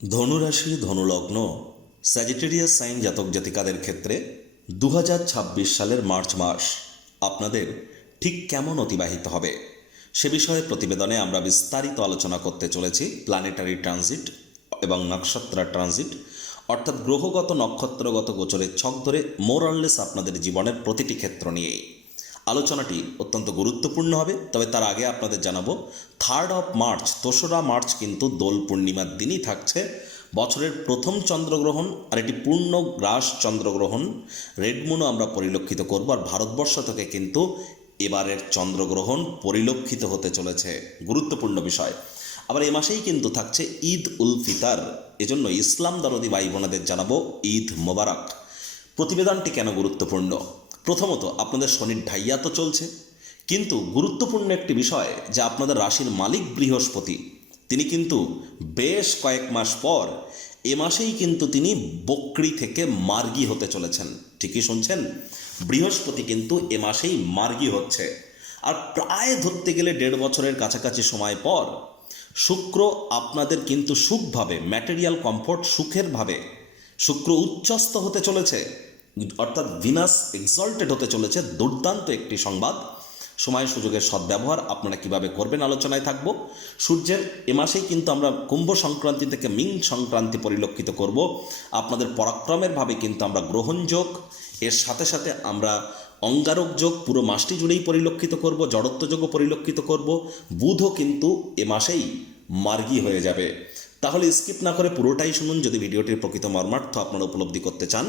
ধনুরাশি ধনুলগ্ন Sagittarius sign জাতক জাতিকাদের ক্ষেত্রে 2026 সালের মার্চ মাস আপনাদের ঠিক কেমন অতিবাহিত হবে সে বিষয়ে প্রতিবেদনে আমরা বিস্তারিত আলোচনা করতে চলেছি। প্ল্যানেটারি ট্রানজিট এবং নক্ষত্র ট্রানজিট অর্থাৎ গ্রহগত নক্ষত্রগত গোচরের ছক ধরে মোরাললেস আপনাদের জীবনের প্রতিটি ক্ষেত্র নিয়েই আলোচনাটি অত্যন্ত গুরুত্বপূর্ণ হবে। তবে তার আগে আপনাদের জানাবো 3rd অফ মার্চ 2রা মার্চ কিন্তু দোল পূর্ণিমার দিনই থাকছে বছরের প্রথম চন্দ্রগ্রহণ, আর এটি পূর্ণ গ্রাস চন্দ্রগ্রহণ। রেডমুনও আমরা পরিলক্ষিত করব, আর ভারতবর্ষ থেকে কিন্তু এবারের চন্দ্রগ্রহণ পরিলক্ষিত হতে চলেছে, গুরুত্বপূর্ণ বিষয়। আবার এ মাসেই কিন্তু থাকছে ঈদ উল ফিতর, এজন্য ইসলাম দরদি ভাই বোনেদের জানাবো ঈদ মোবারক। প্রতিবেদনটি কেন গুরুত্বপূর্ণ? প্রথমত, আপনাদের শনির ঢাইয়া তো চলছে, কিন্তু গুরুত্বপূর্ণ একটি বিষয় যে আপনাদের রাশির মালিক বৃহস্পতি তিনি কিন্তু বেশ কয়েক মাস পর এ মাসেই কিন্তু তিনি বক্রী থেকে মার্গী হতে চলেছেন। ঠিকই শুনছেন, বৃহস্পতি কিন্তু এ মাসেই মার্গী হচ্ছে। আর প্রায় ধরতে গেলে 1.5 বছরের কাছাকাছি সময় পর শুক্র আপনাদের কিন্তু সুখভাবে, ম্যাটেরিয়াল কমফোর্ট সুখের ভাবে শুক্র উচ্চস্থ হতে চলেছে, অর্থাৎ ভিনাস এক্সল্টেড হতে চলেছে। দুর্দান্ত একটি সংবাদ। সময় সুযোগের সদ্ব্যবহার আপনারা কিভাবে করবেন আলোচনায় থাকব। সূর্যের এ মাসেই কিন্তু আমরা কুম্ভ সংক্রান্তি থেকে মিন সংক্রান্তি পরিলক্ষিত করব। আপনাদের পরাক্রমের ভাবে কিন্তু আমরা গ্রহণযোগ, এর সাথে সাথে আমরা অঙ্গারক যোগ পুরো মাসটি জুড়েই পরিলক্ষিত করব, জড়ত্ব যোগও পরিলক্ষিত করব। বুধও কিন্তু এ মাসেই মার্গী হয়ে যাবে। তাহলে স্কিপ না করে পুরোটাই শুনুন যদি ভিডিওটির প্রকৃত মর্মার্থ আপনারা উপলব্ধি করতে চান।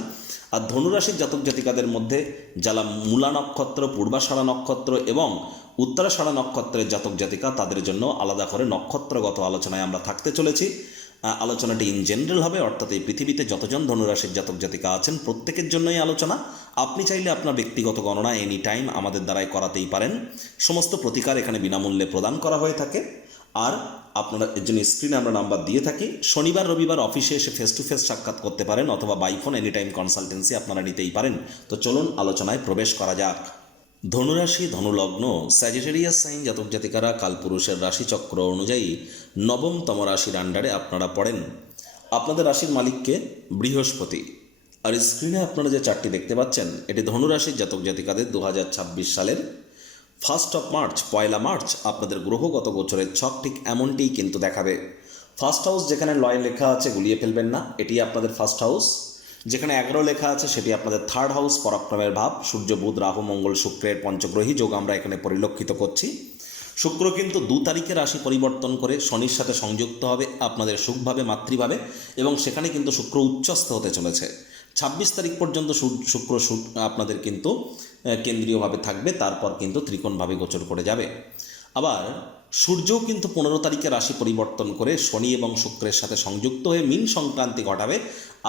আর ধনুরাশির জাতক জাতিকাদের মধ্যে যারা মূলা নক্ষত্র, পূর্বাষাঢ়া নক্ষত্র এবং উত্তরাষাঢ়া নক্ষত্রের জাতক জাতিকা, তাদের জন্য আলাদা করে নক্ষত্রগত আলোচনায় আমরা থাকতে চলেছি। আলোচনাটি ইন জেনারেল হবে, অর্থাৎ এই পৃথিবীতে যতজন ধনুরাশির জাতক জাতিকা আছেন প্রত্যেকের জন্যই আলোচনা। আপনি চাইলে আপনার ব্যক্তিগত গণনা এনি টাইম আমাদের দ্বারাই করাতেই পারেন। সমস্ত প্রতিকার এখানে বিনামূল্যে প্রদান করা হয়ে থাকে। আর আপনারা এর জন্য স্ক্রিনে আমরা নাম্বার দিয়ে থাকি। শনিবার রবিবার অফিসে এসে ফেস টু ফেস সাক্ষাৎ করতে পারেন, অথবা by phone any time consultancy আপনারা নিতেই পারেন। তো চলুন আলোচনায় প্রবেশ করা যাক। ধনুরাশি ধনুলগ্ন স্যাজিটেরিয়াস সাইন জাতক জাতিকারা কালপুরুষের রাশিচক্র অনুযায়ী 9তম রাশির আন্ডারে আপনারা পড়েন। আপনাদের রাশির মালিককে বৃহস্পতি। আর স্ক্রিনে আপনারা যে চারটি দেখতে পাচ্ছেন এটি ধনুরাশির জাতক জাতিকাদের 2026 সালের 1st অফ মার্চ, 1 মার্চ আপনাদের গ্রহগত গোচরের ছক ঠিক এমনটিই কিন্তু দেখাবে। ফার্স্ট হাউস যেখানে লয় লেখা আছে গুলিয়ে ফেলবেন না, এটি আপনাদের ফার্স্ট হাউস। যেখানে 11 লেখা আছে সেটি আপনাদের 3rd হাউস, পরাক্রমের ভাব। সূর্য বুধ রাহু মঙ্গল শুক্রের পঞ্চগ্রহী যোগ আমরা এখানে পরিলক্ষিত করছি। শুক্র কিন্তু 2 তারিখে রাশি পরিবর্তন করে শনির সাথে সংযুক্ত হবে আপনাদের সুখভাবে, মাতৃভাবে, এবং সেখানে কিন্তু শুক্র উচ্চস্থ হতে চলেছে। 26 তারিখ পর্যন্ত শুক্র আপনাদের কিন্তু কেন্দ্রীয়ভাবে থাকবে, তারপর কিন্তু ত্রিকোণভাবে গোচর করে যাবে। আবার সূর্যও কিন্তু 15 তারিখে রাশি পরিবর্তন করে শনি এবং শুক্রের সাথে সংযুক্ত হয়ে মিন সংক্রান্তি ঘটাবে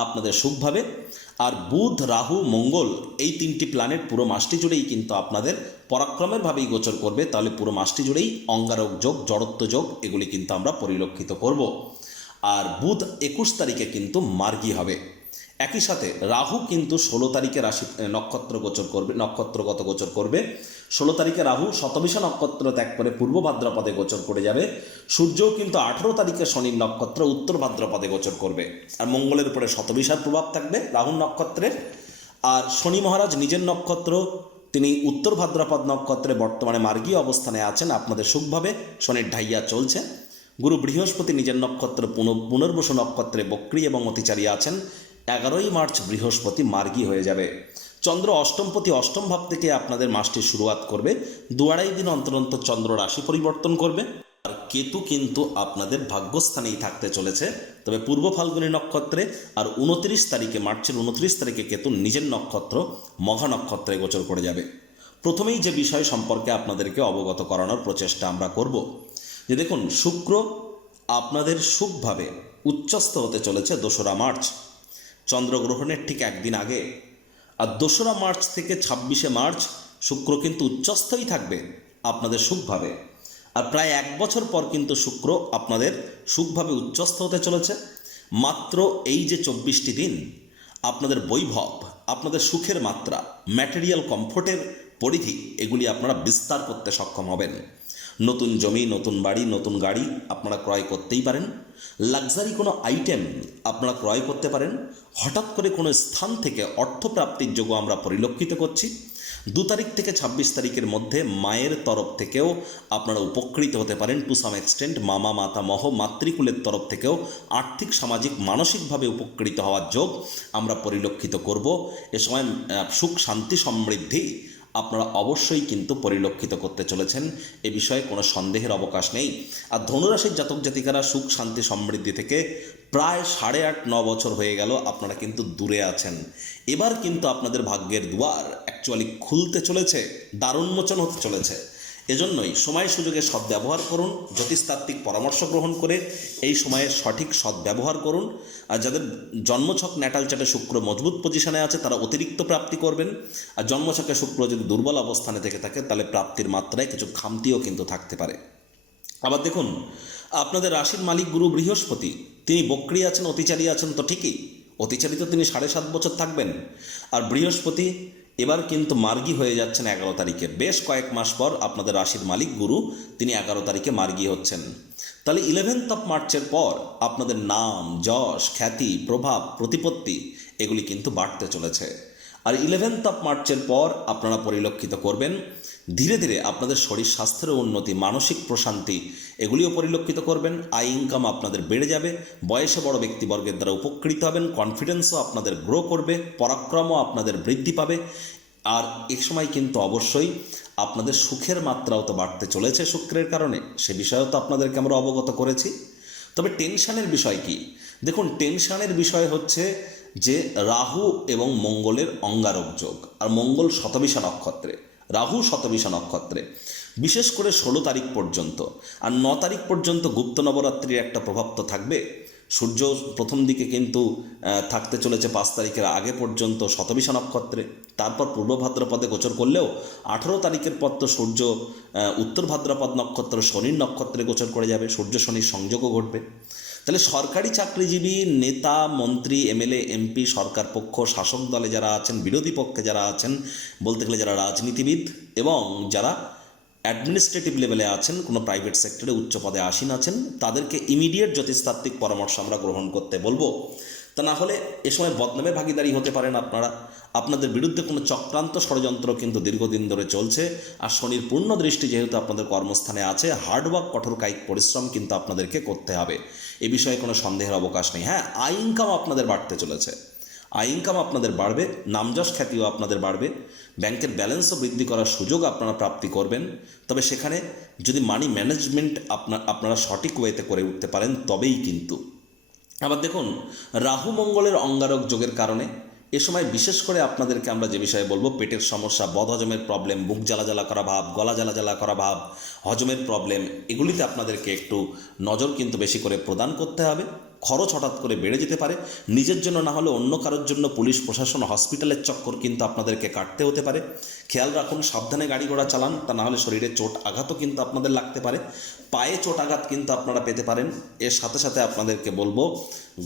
আপনাদের সুখভাবে। আর বুধ রাহু মঙ্গল এই 3টি প্ল্যানেট পুরো মাসটি জুড়েই কিন্তু আপনাদের পরাক্রমের ভাবেই গোচর করবে। তাহলে পুরো মাসটি জুড়েই অঙ্গারক যোগ, জড়ত্ব যোগ এগুলি কিন্তু আমরা পরিলক্ষিত করব। আর বুধ 21 তারিখে কিন্তু মার্গী হবে। একই সাথে রাহু কিন্তু 16 তারিখে রাশি নক্ষত্রগত গোচর করবে। 16 তারিখে রাহু শতবিশা নক্ষত্র ত্যাগ করে পূর্ব ভাদ্রপদে গোচর করে যাবে। সূর্যও কিন্তু 18 তারিখে শনির নক্ষত্র উত্তর ভাদ্রপদে গোচর করবে। আর মঙ্গলের উপরে শতবিশার প্রভাব থাকবে রাহুর নক্ষত্রের। আর শনি মহারাজ নিজের নক্ষত্র, তিনি উত্তর ভাদ্রপদ নক্ষত্রে বর্তমানে মার্গী অবস্থানে আছেন আপনাদের সুখভাবে। শনির ঢাইয়া চলছে। গুরু বৃহস্পতি নিজের নক্ষত্র পুনর্বসু নক্ষত্রে বক্রী এবং অতিচারী আছেন। 11ই মার্চ বৃহস্পতি মার্গী হয়ে যাবে। চন্দ্র অষ্টমপতি অষ্টম ভাব থেকে আপনাদের মাসটি শুরুয়াত করবে। 2-2.5 দিন অন্তর অন্তর চন্দ্র রাশি পরিবর্তন করবে। আর কেতু কিন্তু আপনাদের ভাগ্যস্থানেই থাকতে চলেছে, তবে পূর্ব ফাল্গুনী নক্ষত্রে। আর 29 তারিখে, মার্চের 29 তারিখে কেতু নিজের নক্ষত্র মঘা নক্ষত্রে গোচর করে যাবে। প্রথমেই যে বিষয় সম্পর্কে আপনাদেরকে অবগত করানোর প্রচেষ্টা আমরা করব, যে দেখুন শুক্র আপনাদের সুখভাবে উচ্চস্থ হতে চলেছে 2রা মার্চ, চন্দ্রগ্রহণের ঠিক একদিন আগে। আর 2রা মার্চ থেকে 26শে মার্চ শুক্র কিন্তু উচ্চস্থই থাকবে আপনাদের সুখভাবে। আর প্রায় 1 বছর পর কিন্তু শুক্র আপনাদের সুখভাবে উচ্চস্থ হতে চলেছে। মাত্র এই যে 24টি দিন আপনাদের বৈভব, আপনাদের সুখের মাত্রা, ম্যাটেরিয়াল কমফোর্টের পরিধি এগুলি আপনারা বিস্তার করতে সক্ষম হবেন। নতুন জমি, নতুন বাড়ি, নতুন গাড়ি আপনারা ক্রয় করতেই পারেন। লাক্সারি কোনো আইটেম আপনারা ক্রয় করতে পারেন। হঠাৎ করে কোনো স্থান থেকে অর্থপ্রাপ্তির যোগ্য আমরা পরিলক্ষিত করছি। 2 তারিখ থেকে 26 তারিখের মধ্যে মায়ের তরফ থেকেও আপনারা উপকৃত হতে পারেন টু সাম এক্সটেন্ট। মামা, মাতামহ, মাতৃকুলের তরফ থেকেও আর্থিক, সামাজিক, মানসিকভাবে উপকৃত হওয়ার যোগ আমরা পরিলক্ষিত করব। এ সময় সুখ, শান্তি, সমৃদ্ধি আপনারা অবশ্যই কিন্তু পরিলক্ষিত করতে চলেছেন, এ বিষয়ে কোনো সন্দেহের অবকাশ নেই। আর ধনুরাশির জাতক জাতিকারা সুখ, শান্তি, সমৃদ্ধি থেকে প্রায় 8.5-9 বছর হয়ে গেল আপনারা কিন্তু দূরে আছেন। এবার কিন্তু আপনাদের ভাগ্যের দুয়ার অ্যাকচুয়ালি খুলতে চলেছে, দ্বারোন্মোচন হতে চলেছে। এজন্যই সময় সুযোগে সদ্ব্যবহার করুন, জ্যোতিষতাত্ত্বিক পরামর্শ গ্রহণ করে এই সময়ের সঠিক সদ্ব্যবহার করুন। আর যাদের জন্মছক ন্যাটাল চার্টে শুক্র মজবুত পজিশনে আছে তারা অতিরিক্ত প্রাপ্তি করবেন। আর জন্মছকে শুক্র যদি দুর্বল অবস্থানে থেকে থাকে তাহলে প্রাপ্তির মাত্রায় কিছু খামতিও কিন্তু থাকতে পারে। আবার দেখুন, আপনাদের রাশির মালিক গুরু বৃহস্পতি, তিনি বক্রী আছেন, অতিচারী আছেন তো ঠিকই, অতিচারী তো তিনি 7.5 বছর থাকবেন। আর বৃহস্পতি এবার কিন্তু মার্গী হয়ে যাচ্ছেন 11 তারিখে। বেশ কয়েক মাস পর আপনাদের রাশির মালিক গুরু তিনি 11 তারিখে মার্গী হচ্ছেন। তাহলে 11 মার্চের পর আপনাদের নাম, যশ, খ্যাতি, প্রভাব, প্রতিপত্তি এগুলি কিন্তু বাড়তে চলেছে। আর 11 মার্চের পর আপনারা পরিলক্ষিত করবেন ধীরে ধীরে আপনাদের শরীর স্বাস্থ্যের উন্নতি, মানসিক প্রশান্তি এগুলিও পরিলক্ষিত করবেন। আয় ইনকাম আপনাদের বেড়ে যাবে, বয়সে বড় ব্যক্তিবর্গের দ্বারা উপকৃত হবেন, কনফিডেন্সও আপনাদের গ্রো করবে, পরাক্রমও আপনাদের বৃদ্ধি পাবে। আর এক সময় কিন্তু অবশ্যই আপনাদের সুখের মাত্রাও তো বাড়তে চলেছে শুক্রের কারণে, সে বিষয়েও তো আপনাদেরকে আমরা অবগত করেছি। তবে টেনশনের বিষয় কি? দেখুন, টেনশনের বিষয় হচ্ছে যে রাহু এবং মঙ্গলের অঙ্গারক যোগ, আর মঙ্গল শতবিশা নক্ষত্রে, রাহু শতবিশা নক্ষত্রে, বিশেষ করে 16 তারিখ পর্যন্ত। আর 9 তারিখ পর্যন্ত গুপ্ত নবরাত্রির একটা প্রভাব তো থাকবে। সূর্য প্রথম দিকে কিন্তু থাকতে চলেছে 5 তারিখের আগে পর্যন্ত শতবিশা নক্ষত্রে, তারপর পূর্ব ভাদ্রপদে গোচর করলেও 18 তারিখের পর তো সূর্য উত্তর ভাদ্রপদ নক্ষত্র শনির নক্ষত্রে গোচর করে যাবে, সূর্য শনির সংযোগও ঘটবে। তাহলে সরকারি চাকরিজীবী, নেতা, মন্ত্রী, এমএলএ, এমপি, সরকার পক্ষ, শাসক দলে যারা আছেন, বিরোধী পক্ষে যারা আছেন, বলতে গেলে যারা রাজনীতিবিদ এবং যারা অ্যাডমিনিস্ট্রেটিভ লেভেলে আছেন, কোনো প্রাইভেট সেক্টরে উচ্চ পদে আসীন আছেন, তাদেরকে ইমিডিয়েট জ্যোতিষতাত্ত্বিক পরামর্শ আমরা গ্রহণ করতে বলবো। তা না হলে এ সময় বদনামে ভাগীদারি হতে পারেন আপনারা। আপনাদের বিরুদ্ধে কোনো চক্রান্ত, ষড়যন্ত্র কিন্তু দীর্ঘদিন ধরে চলছে। আর শনির পূর্ণ দৃষ্টি যেহেতু আপনাদের কর্মস্থানে আছে, হার্ডওয়ার্ক, কঠোর কায়িক পরিশ্রম কিন্তু আপনাদেরকে করতে হবে, এ বিষয়ে কোনো সন্দেহের অবকাশ নেই। হ্যাঁ, আয় ইনকাম আপনাদের বাড়তে চলেছে, আয় ইনকাম আপনাদের বাড়বে, নামযশ খ্যাতিও আপনাদের বাড়বে, ব্যাংকের ব্যালেন্সও বৃদ্ধি করার সুযোগ আপনারা প্রাপ্তি করবেন। তবে সেখানে যদি মানি ম্যানেজমেন্ট আপনারা সঠিক ওয়েতে করে উঠতে পারেন তবেই কিন্তু। আবার দেখুন, রাহু মঙ্গলের অঙ্গারক যোগের কারণে এ সময় বিশেষ করে আপনাদেরকে আমরা যে বিষয়ে বলবো, পেটের সমস্যা, বদহজমের প্রবলেম, বুক জ্বালা জ্বালা করা ভাব, গলা জ্বালা জ্বালা করা ভাব, হজমের প্রবলেম, এগুলিতে আপনাদেরকে একটু নজর কিন্তু বেশি করে প্রদান করতে হবে। খরচ হঠাৎ করে বেড়ে যেতে পারে, নিজের জন্য না হলে অন্য কারোর জন্য পুলিশ প্রশাসন, হসপিটালের চক্কর কিন্তু আপনাদেরকে কাটতে হতে পারে। খেয়াল রাখুন, সাবধানে গাড়ি ঘোড়া চালান, তা না হলে শরীরে চোট আঘাতও কিন্তু আপনাদের লাগতে পারে, পায়ে চোট আঘাত কিন্তু আপনারা পেতে পারেন। এর সাথে সাথে আপনাদেরকে বলবো,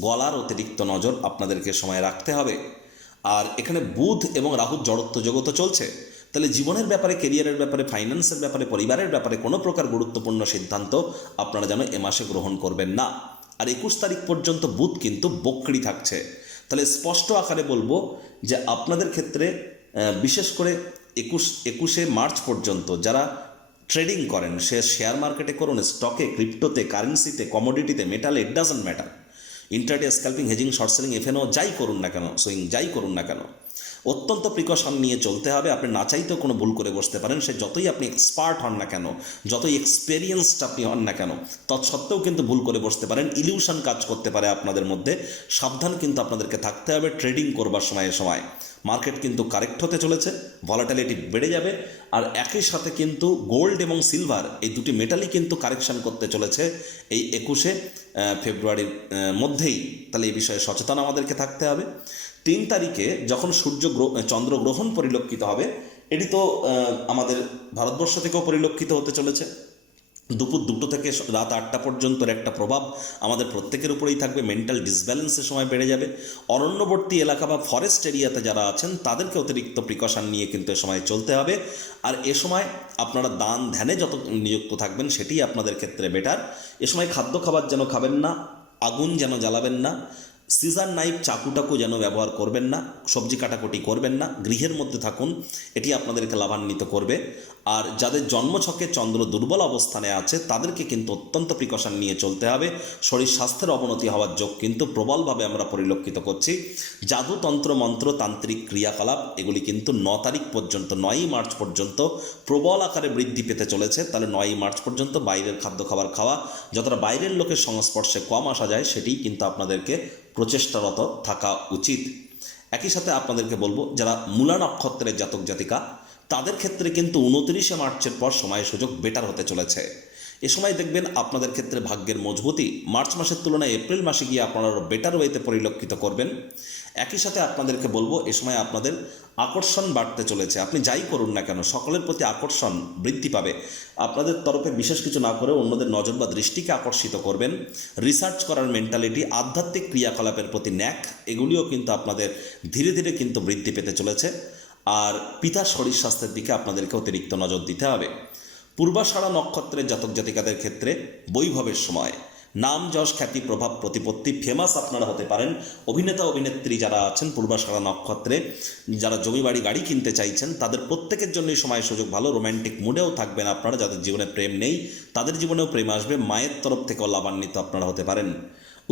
গলার অতিরিক্ত নজর আপনাদেরকে সময় রাখতে হবে। আর এখানে বুধ এবং রাহুর জড়ত্ব জগত চলছে, তাহলে জীবনের ব্যাপারে, কেরিয়ারের ব্যাপারে, ফাইন্যান্সের ব্যাপারে, পরিবারের ব্যাপারে কোনো প্রকার গুরুত্বপূর্ণ সিদ্ধান্ত আপনারা যেন এ মাসে গ্রহণ করবেন না। আর 21 তারিখ পর্যন্ত বুধ কিন্তু বক্রী থাকছে। তাহলে স্পষ্ট আকারে বলবো যে আপনাদের ক্ষেত্রে বিশেষ করে 21শে মার্চ পর্যন্ত যারা ট্রেডিং করেন, সে শেয়ার মার্কেটে করুন, স্টকে, ক্রিপ্টোতে, কারেন্সিতে, কমোডিটিতে, মেটালে, it doesn't matter, intraday, scalping, hedging, short selling, F and O যাই করুন না কেন, সুইং যাই করুন না কেন, অত্যন্ত প্রিকশন নিয়ে চলতে হবে। আপনি না চাইতেও কোনো ভুল করে বসতে পারেন, সে যতই আপনি এক্সপার্ট হন না কেন, যতই এক্সপেরিয়েন্সড আপনি হন না কেন, তৎসত্ত্বেও কিন্তু ভুল করে বসতে পারেন, ইলিউশন কাজ করতে পারে আপনাদের মধ্যে। সাবধান কিন্তু আপনাদেরকে থাকতে হবে ট্রেডিং করবার সময়। মার্কেট কিন্তু কারেক্ট হতে চলেছে, ভলাটিলিটি বেড়ে যাবে। আর একই সাথে কিন্তু গোল্ড এবং সিলভার, এই দুটি মেটালই কিন্তু কারেকশন করতে চলেছে এই 21শে ফেব্রুয়ারির মধ্যেই। তাহলে এই বিষয়ে সচেতন আমাদেরকে থাকতে হবে। 3 তারিখে যখন চন্দ্রগ্রহণ পরিলক্ষিত হবে, এটি তো আমাদের ভারতবর্ষ থেকেও পরিলক্ষিত হতে চলেছে। দুপুর 2টো থেকে রাত 8টা পর্যন্তর একটা প্রভাব আমাদের প্রত্যেকের উপরেই থাকবে। মেন্টাল ডিসব্যালেন্সের সময় বেড়ে যাবে। অরণ্যবর্তী এলাকা বা ফরেস্ট এরিয়াতে যারা আছেন তাদেরকে অতিরিক্ত প্রিকশন নিয়ে কিন্তু এ সময় চলতে হবে। আর এ সময় আপনারা দান ধ্যানে যত নিযুক্ত থাকবেন সেটি আপনাদের ক্ষেত্রে বেটার। এ সময় খাদ্য খাবার যেন খাবেন না, আগুন যেন জ্বালাবেন না, সিজার নাইফ চাকুটাকু যেন ব্যবহার করবেন না, সবজি কাটাকুটি করবেন না, গৃহের মধ্যে থাকুন, এটি আপনাদেরকে লাভান্বিত করবে। আর যাদের জন্মছকে চন্দ্র দুর্বল অবস্থানে আছে তাদেরকে কিন্তু অত্যন্ত প্রিকশন নিয়ে চলতে হবে। শরীর স্বাস্থ্যের অবনতি হওয়ার যোগ কিন্তু প্রবলভাবে আমরা পরিলক্ষিত করছি। জাদুতন্ত্র মন্ত্র তান্ত্রিক ক্রিয়াকলাপ এগুলি কিন্তু 9 তারিখ পর্যন্ত, 9ই মার্চ পর্যন্ত প্রবল আকারে বৃদ্ধি পেতে চলেছে। তাহলে 9ই মার্চ পর্যন্ত বাইরের খাদ্য খাবার খাওয়া, যতটা বাইরের লোকের সংস্পর্শে কম আসা যায় সেটিই কিন্তু আপনাদেরকে প্রচেষ্টারত থাকা উচিত। একই সাথে আপনাদেরকে বলবো যারা মূলা নক্ষত্রের জাতক জাতিকা তাদের ক্ষেত্রে কিন্তু 29শে মার্চের পর সময় সুযোগ বেটার হতে চলেছে। এ সময় দেখবেন আপনাদের ক্ষেত্রে ভাগ্যের মজবুতি মার্চ মাসের তুলনায় এপ্রিল মাসে গিয়ে আপনারা বেটার ওয়েতে পরিলক্ষিত করবেন। একই সাথে আপনাদেরকে বলবো এ সময় আপনাদের আকর্ষণ বাড়তে চলেছে। আপনি যাই করুন না কেন সকলের প্রতি আকর্ষণ বৃদ্ধি পাবে। আপনাদের তরফে বিশেষ কিছু না করে অন্যদের নজর বা দৃষ্টিকে আকর্ষিত করবেন। রিসার্চ করার মেন্টালিটি, আধ্যাত্মিক ক্রিয়াকলাপের প্রতি ন্যাক, এগুলিও কিন্তু আপনাদের ধীরে ধীরে কিন্তু বৃদ্ধি পেতে চলেছে। আর পিতার শরীর স্বাস্থ্যের দিকে আপনাদেরকে অতিরিক্ত নজর দিতে হবে। পূর্বাষাঢ়া নক্ষত্রের জাতক জাতিকাদের ক্ষেত্রে বৈভবের সময়, নাম যশ খ্যাতি প্রভাব প্রতিপত্তি, ফেমাস আপনারা হতে পারেন। অভিনেতা অভিনেত্রী যারা আছেন পূর্বাষাঢ়া নক্ষত্রে, যারা জমি বাড়ি গাড়ি কিনতে চাইছেন তাদের প্রত্যেকের জন্যই সময় সুযোগ ভালো। রোম্যান্টিক মুডেও থাকবেন আপনারা। যাদের জীবনে প্রেম নেই তাদের জীবনেও প্রেম আসবে। মায়ের তরফ থেকেও লাভান্বিত আপনারা হতে পারেন।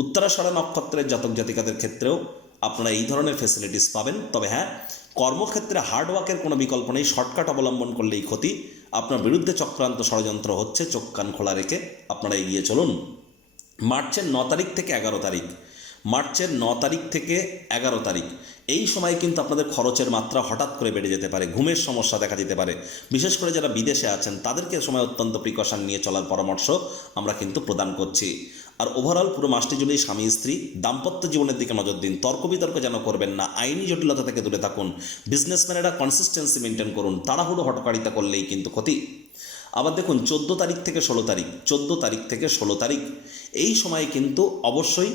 উত্তরাষাঢ়া নক্ষত্রের জাতক জাতিকাদের ক্ষেত্রেও আপনারা এই ধরনের ফেসিলিটিস পাবেন। তবে হ্যাঁ, কর্মক্ষেত্রে হার্ডওয়ার্কের কোনো বিকল্প নেই। শর্টকাট অবলম্বন করলেই ক্ষতি। আপনার বিরুদ্ধে চক্রান্ত ষড়যন্ত্র হচ্ছে, চোখ কান খোলা রেখে আপনারা এগিয়ে চলুন। মার্চের 9 তারিখ থেকে 11 তারিখ, মার্চের 9 তারিখ থেকে 11 তারিখ এই সময় কিন্তু আপনাদের খরচের মাত্রা হঠাৎ করে বেড়ে যেতে পারে। ঘুমের সমস্যা দেখা দিতে পারে। বিশেষ করে যারা বিদেশে আছেন তাদেরকে সময় অত্যন্ত প্রিকশন নিয়ে চলার পরামর্শ আমরা কিন্তু প্রদান করছি। আর ওভারঅল পুরো মাসটি জুড়েই স্বামী স্ত্রী দাম্পত্য জীবনের দিকে নজর দিন। তর্ক বিতর্ক যেন করবেন না। আইনি জটিলতা থেকে দূরে থাকুন। বিজনেসম্যানেরা কনসিস্টেন্সি মেনটেন করুন। তাড়াহুড়ো হটকারিতা করলেই কিন্তু ক্ষতি। আবার দেখুন 14 তারিখ থেকে 16 তারিখ, 14 তারিখ থেকে 16 তারিখ এই সময়ে কিন্তু অবশ্যই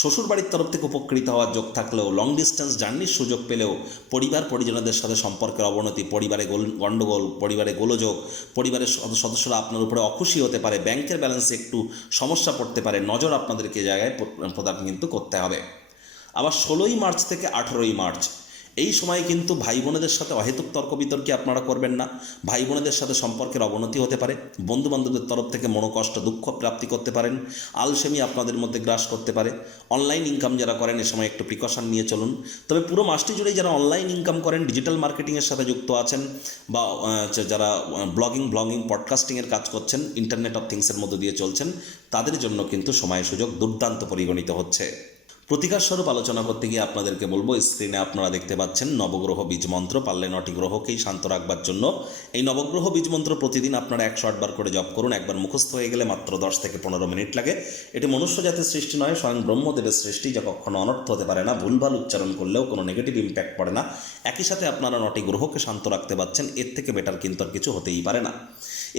শ্বশুরবাড়ির তরফ থেকে উপকৃত হওয়ার যোগ থাকলেও, লং ডিস্টেন্স জার্নির সুযোগ পেলেও পরিবার পরিজনদের সাথে সম্পর্কের অবনতি, পরিবারে গণ্ডগোল, পরিবারে গোলযোগ, পরিবারের সদস্যরা আপনার উপরে অখুশি হতে পারে, ব্যাংকের ব্যালেন্সে একটু সমস্যা পড়তে পারে। নজর আপনাদেরকে জায়গায় প্রদান কিন্তু করতে হবে। আবার 16ই মার্চ থেকে 18ই মার্চ এই সময় কিন্তু ভাই বোনেদের সাথে অহেতুক তর্ক বিতর্কে আপনারা করবেন না। ভাই বোনেদের সাথে সম্পর্কের অবনতি হতে পারে। বন্ধুবান্ধবদের তরফ থেকে মনোকষ্ট দুঃখ প্রাপ্তি করতে পারেন। আলসেমি আপনাদের মধ্যে গ্রাস করতে পারে। অনলাইন ইনকাম যারা করেন এ সময় একটু প্রিকশন নিয়ে চলুন। তবে পুরো মাসটি জুড়েই যারা অনলাইন ইনকাম করেন, ডিজিটাল মার্কেটিংয়ের সাথে যুক্ত আছেন বা যারা ব্লগিং পডকাস্টিংয়ের কাজ করছেন, ইন্টারনেট অফ থিংসের মধ্য দিয়ে চলছেন, তাদের জন্য কিন্তু সময় সুযোগ দুর্দান্ত পরিগণিত হচ্ছে। প্রতিকার স্বরূপ আলোচনা করতে গিয়ে আপনাদেরকে বলবো, স্ক্রিনে আপনারা দেখতে পাচ্ছেন নবগ্রহ বীজ মন্ত্র। পারলে 9টি গ্রহকেই শান্ত রাখবার জন্য এই নবগ্রহ বীজ মন্ত্র প্রতিদিন আপনারা 108 বার করে জপ করুন। একবার মুখস্থ হয়ে গেলে মাত্র 10 থেকে 15 মিনিট লাগে। এটি মনুষ্য জাতির সৃষ্টি নয়, স্বয়ং ব্রহ্মদেবের সৃষ্টি, যা কখনো অনর্থ হতে পারে না। ভুলভাল উচ্চারণ করলেও কোনো নেগেটিভ ইম্প্যাক্ট পড়ে না। একই সাথে আপনারা 9টি গ্রহকে শান্ত রাখতে পারছেন, এর থেকে বেটার কিন্তু আর কিছু হতেই পারে না।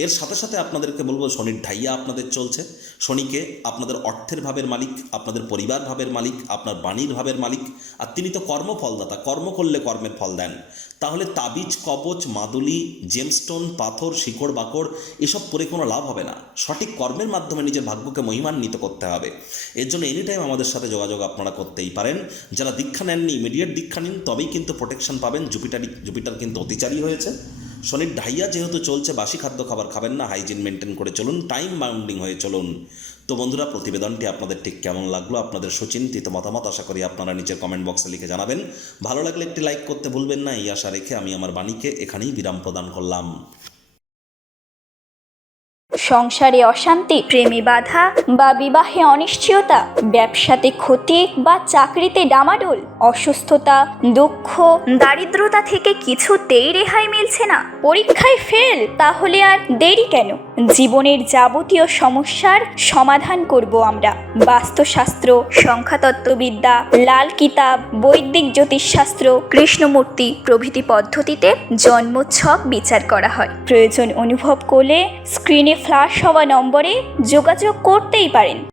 এর সাথে সাথে আপনাদেরকে বলবো শনির ঢাইয়া আপনাদের চলছে। শনিকে আপনাদের অর্থের ভাবের মালিক, আপনাদের পরিবার ভাবের মালিক, আপনার বাণীর ভাবের মালিক। আর তিনি তো কর্মফলদাতা। কর্ম করলে কর্মের ফল দেন। তাহলে তাবিজ, কবচ, মাদুলি, জেমস্টোন, পাথর, শিকড় বাকড় এসব পরে কোনো লাভ হবে না। সঠিক কর্মের মাধ্যমে নিজের ভাগ্যকে মহিমান্বিত করতে হবে। এর জন্য এনি টাইম আমাদের সাথে যোগাযোগ আপনারা করতেই পারেন। যারা দীক্ষা নেননি ইমিডিয়েট দীক্ষা নিন, তবেই কিন্তু প্রোটেকশন পাবেন। জুপিটার কিন্তু অতিচারী হয়েছে। শনির ঢাইয়া যেহেতু চলছে, বাসি খাদ্য খাবার খাবেন না, হাইজিন মেনটেন করে চলুন, টাইম বাউন্ডিং হয়ে চলুন। তো বন্ধুরা, প্রতিবেদনটি আপনাদের ঠিক কেমন লাগলো, আপনাদের সুচিন্তিত মতামত আশা করি আপনারা নিচের কমেন্ট বক্সে লিখে জানাবেন। ভালো লাগলে একটি লাইক করতে ভুলবেন না। এই আশা রেখে আমি আমার বাণীকে এখানেই বিরাম প্রদান করলাম। সংসারে অশান্তি, প্রেমে বাধা বা বিবাহে অনিশ্চয়তা, ব্যবসাতে ক্ষতি বা চাকরিতে ডামাডোল, অসুস্থতা, দুঃখ, দারিদ্রতা থেকে কিছুতেই রেহাই মিলছে না, পরীক্ষায় ফেল, তাহলে আর দেরি কেন? জীবনের যাবতীয় সমস্যার সমাধান করব আমরা। বাস্তুশাস্ত্র, সংখ্যাতত্ত্ববিদ্যা, লাল কিতাব, বৈদিক জ্যোতিষশাস্ত্র, কৃষ্ণমূর্তি প্রভৃতি পদ্ধতিতে জন্মছক বিচার করা হয়। প্রয়োজন অনুভব করলে স্ক্রিনে ফ্ল্যাশ হওয়া নম্বরে যোগাযোগ করতেই পারেন।